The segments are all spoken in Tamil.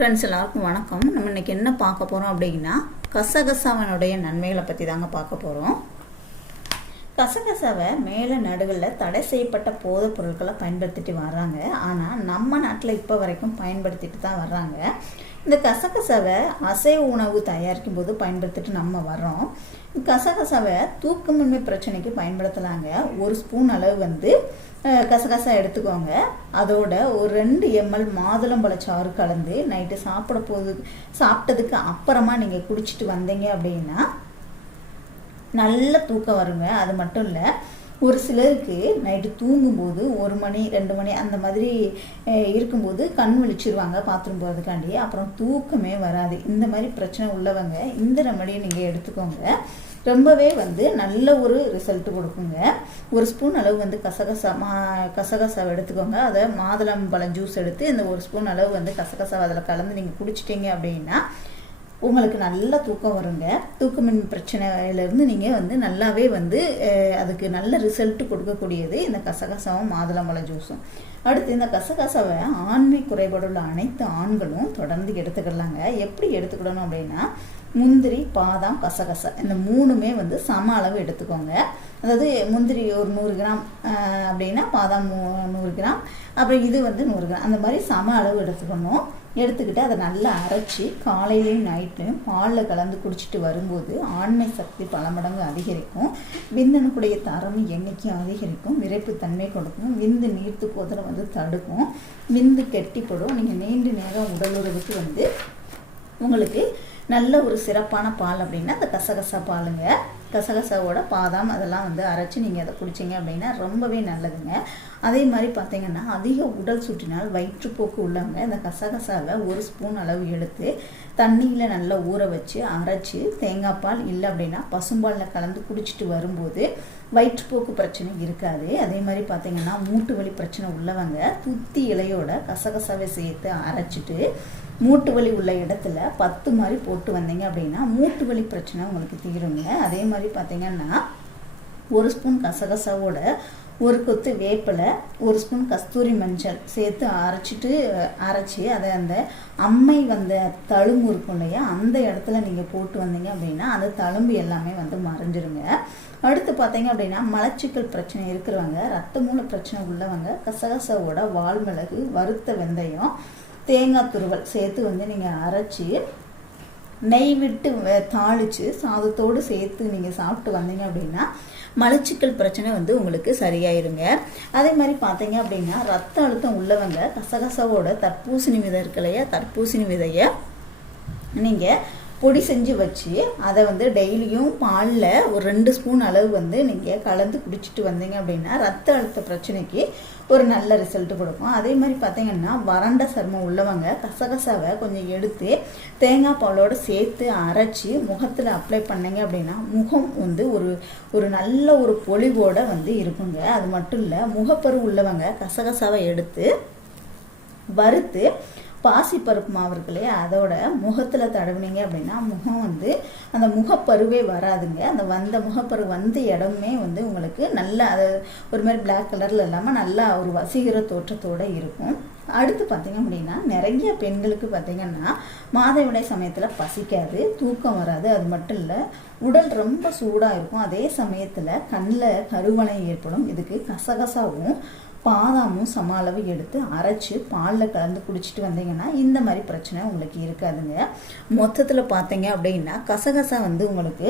ஃப்ரெண்ட்ஸ் எல்லாருக்கும் வணக்கம். நம்ம இன்னைக்கு என்ன பார்க்க போகிறோம் அப்படின்னா கசகசாவனுடைய நன்மைகளை பற்றி தாங்க பார்க்க போகிறோம் கசகசாவை மேலே நடுவில் தடை செய்யப்பட்ட போதைப் பொருட்களை பயன்படுத்திட்டு வர்றாங்க. ஆனால் நம்ம நாட்டில் இப்போ வரைக்கும் பயன்படுத்திட்டு தான் வர்றாங்க. இந்த கசகசாவை அசைவ உணவு தயாரிக்கும் போது பயன்படுத்திட்டு நம்ம வர்றோம். கசகசாவை தூக்கமின்மை பிரச்சனைக்கு பயன்படுத்தலாங்க. ஒரு ஸ்பூன் அளவு வந்து கசகசா எடுத்துக்கோங்க. அதோட ஒரு ரெண்டு எம்எல் மாதுளம்பழச்சாறு கலந்து நைட்டு சாப்பிட போது சாப்பிட்டதுக்கு அப்புறமா நீங்கள் குடிச்சிட்டு வந்தீங்க அப்படின்னா நல்ல தூக்கம் வருங்க. அது மட்டும் இல்லை ஒரு சிலருக்கு நைட்டு தூங்கும்போது ஒரு மணி ரெண்டு மணி அந்த மாதிரி இருக்கும்போது கண் விழிச்சிருவாங்க பாத்ரூம் போகிறதுக்காண்டி அப்புறம் தூக்கமே வராது. இந்த மாதிரி பிரச்சனை உள்ளவங்க இந்த ரெமடியை நீங்கள் எடுத்துக்கோங்க. ரொம்பவே வந்து நல்ல ஒரு ரிசல்ட் கொடுக்குங்க. ஒரு ஸ்பூன் அளவு வந்து கசகசா மா கசகசாவை எடுத்துக்கோங்க. அதை மாதுளம்பழம் ஜூஸ் எடுத்து இந்த ஒரு ஸ்பூன் அளவு வந்து கசகசாவை அதில் கலந்து நீங்கள் குடிச்சிட்டிங்க அப்படின்னா உங்களுக்கு நல்ல தூக்கம் வருங்க. தூக்கமின் பிரச்சனையிலேருந்து நீங்கள் வந்து நல்லாவே வந்து அதுக்கு நல்ல ரிசல்ட் கொடுக்கக்கூடியது இந்த கசகசாவும் மாதுளம்பழம் ஜூஸும் அடுத்து இந்த கசகசாவை ஆண்மை குறைபாடுள்ள அனைத்து ஆண்களும் தொடர்ந்து எடுத்துக்கிடலாங்க எப்படி எடுத்துக்கிடணும் அப்படின்னா முந்திரி பாதாம் கசகசா இந்த மூணுமே வந்து சம அளவு எடுத்துக்கோங்க. அதாவது முந்திரி ஒரு நூறு கிராம் அப்படின்னா பாதாம் நூறு கிராம் அப்புறம் இது வந்து நூறு கிராம். அந்த மாதிரி சம அளவு எடுத்துக்கணும். எடுத்துக்கிட்டு அதை நல்லா அரைச்சி காலையிலையும் நைட்லையும் பாலில் கலந்து குடிச்சிட்டு வரும்போது ஆண்மை சக்தி பல மடங்கு அதிகரிக்கும். விந்தணுக்குடைய தரம் எண்ணிக்கையும் அதிகரிக்கும். விரைப்புத்தன்மை கொடுக்கும். விந்து நீர்த்து போதலை வந்து தடுக்கும். விந்து கெட்டிப்படும். நீங்கள் நீண்ட நேரம் உடலுறவுக்கு வந்து உங்களுக்கு நல்ல ஒரு சிறப்பான பால் அப்படின்னா அந்த கசகசா பாலுங்க. கசகசாவோட பாதாம் அதெல்லாம் வந்து அரைச்சி நீங்கள் அதை குடிச்சிங்க அப்படின்னா ரொம்பவே நல்லதுங்க. அதே மாதிரி பார்த்தீங்கன்னா அதிக உடல் சுற்றினால் வயிற்றுப்போக்கு உள்ளவங்க இந்த கசகசாவை ஒரு ஸ்பூன் அளவு எடுத்து தண்ணியில் நல்லா ஊற வச்சு அரைச்சி தேங்காய் பால் இல்லை அப்படின்னா பசும்பாலில் கலந்து குடிச்சிட்டு வரும்போது வயிற்றுப்போக்கு பிரச்சனை இருக்காது. அதே மாதிரி பார்த்தீங்கன்னா மூட்டு வலி பிரச்சனை உள்ளவங்க துத்தி இலையோட கசகசாவை சேர்த்து அரைச்சிட்டு மூட்டு வலி உள்ள இடத்துல பத்து மாதிரி போட்டு வந்தீங்க அப்படின்னா மூட்டு வலி பிரச்சனை உங்களுக்கு தீருங்க. அதே மாதிரி பார்த்தீங்கன்னா ஒரு ஸ்பூன் கசகசாவோட ஒரு கொத்து வேப்பிலை ஒரு ஸ்பூன் கஸ்தூரி மஞ்சள் சேர்த்து அரைச்சிட்டு அரைச்சி அதை அந்த அம்மை வந்த தழும்பு இருக்கும் இல்லையா அந்த இடத்துல நீங்கள் போட்டு வந்தீங்க அப்படின்னா அந்த தழும்பு எல்லாமே வந்து மறைஞ்சிருங்க. அடுத்து பார்த்தீங்க அப்படின்னா மலச்சிக்கல் பிரச்சனை இருக்கிறவங்க ரத்த மூல பிரச்சனை உள்ளவங்க கசகசாவோட வால்மிளகு வறுத்த வெந்தயம் தேங்காய் துருவல் சேர்த்து வந்து நீங்கள் அரைச்சி நெய் விட்டு தாளித்து சாதத்தோடு சேர்த்து நீங்கள் சாப்பிட்டு வந்தீங்க அப்படின்னா மலச்சிக்கல் பிரச்சனை வந்து உங்களுக்கு சரியாயிருங்க. அதே மாதிரி பார்த்தீங்க அப்படின்னா ரத்த அழுத்தம் உள்ளவங்க கசகசாவோட தர்பூசணி விதை இருக்கு இல்லையா? தர்பூசணி விதையை நீங்கள் பொடி செஞ்சு வச்சு அதை வந்து டெய்லியும் பாலில் ஒரு ரெண்டு ஸ்பூன் அளவு வந்து நீங்கள் கலந்து குடிச்சிட்டு வந்தீங்க அப்படின்னா ரத்த அழுத்த பிரச்சனைக்கு ஒரு நல்ல ரிசல்ட் கொடுக்கும். அதே மாதிரி பார்த்தீங்கன்னா வறண்ட சர்மம் உள்ளவங்க கசகசாவை கொஞ்சம் எடுத்து தேங்காய் பாலோடு சேர்த்து அரைச்சி முகத்தில் அப்ளை பண்ணீங்க அப்படின்னா முகம் வந்து ஒரு ஒரு நல்ல ஒரு பொலிவோடு வந்து இருக்குங்க. அது மட்டும் இல்லை முகப்பரு உள்ளவங்க கசகசாவை எடுத்து வறுத்து பாசிப்பருப்பு மாவு இருக்கு இல்லையா அதோட முகத்தில் தடவுனீங்க அப்படின்னா முகம் வந்து அந்த முகப்பருவே வராதுங்க. அந்த வந்த முகப்பரு வந்த இடமே வந்து உங்களுக்கு நல்லா அது ஒரு மாதிரி பிளாக் கலரில் இல்லாமல் நல்லா ஒரு வசீகர தோற்றத்தோடு இருக்கும். அடுத்து பார்த்தீங்க அப்படின்னா நிறைய பெண்களுக்கு பார்த்தீங்கன்னா மாதவிடாய் சமயத்தில் பசிக்காது தூக்கம் வராது அது மட்டும் இல்லை உடல் ரொம்ப சூடாக இருக்கும். அதே சமயத்தில் கண்ணில் கருவளை ஏற்படும். இதுக்கு கசகசாவும் பாதாமும் சம அளவு எடுத்து அரைச்சு பாலில் கலந்து குடிச்சிட்டு வந்தீங்கன்னா இந்த மாதிரி பிரச்சனை உங்களுக்கு இருக்காதுங்க. மொத்தத்தில் பார்த்தீங்க அப்படின்னா கசகசா வந்து உங்களுக்கு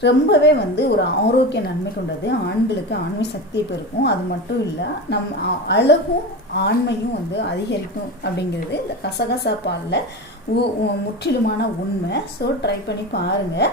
ரொம்பவே வந்து ஒரு ஆரோக்கிய நன்மை கொண்டது. ஆண்களுக்கு ஆண்மை சக்தியை பெருக்கும். அது மட்டும் இல்லை நம் அ- அழகும் ஆண்மையும் வந்து அதிகரிக்கும் அப்படிங்கிறது இந்த கசகசா பாலில் முற்றிலுமான உண்மை. ஸோ ட்ரை பண்ணி பாருங்கள்